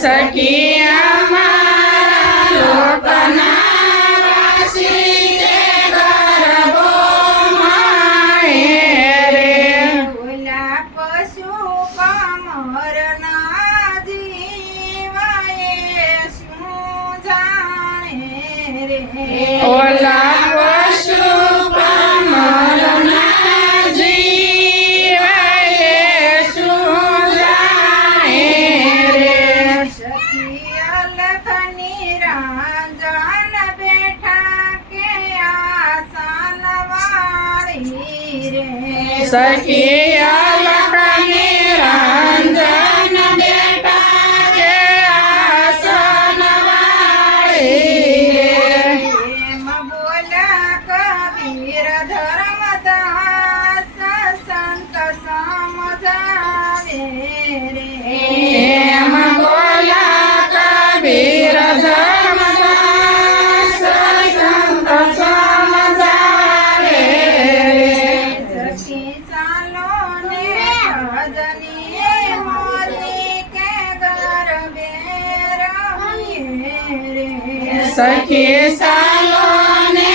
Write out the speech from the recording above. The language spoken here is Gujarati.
સખી અમારા લોકના વાસી કે ગરબો માણે રે ભૂલા પશુ કમરના જીવાએ શું જાણે રે ઓલા સખિયા ભજનીએ મોરી કે ગરબે રમીએ રે સખી સાલો ને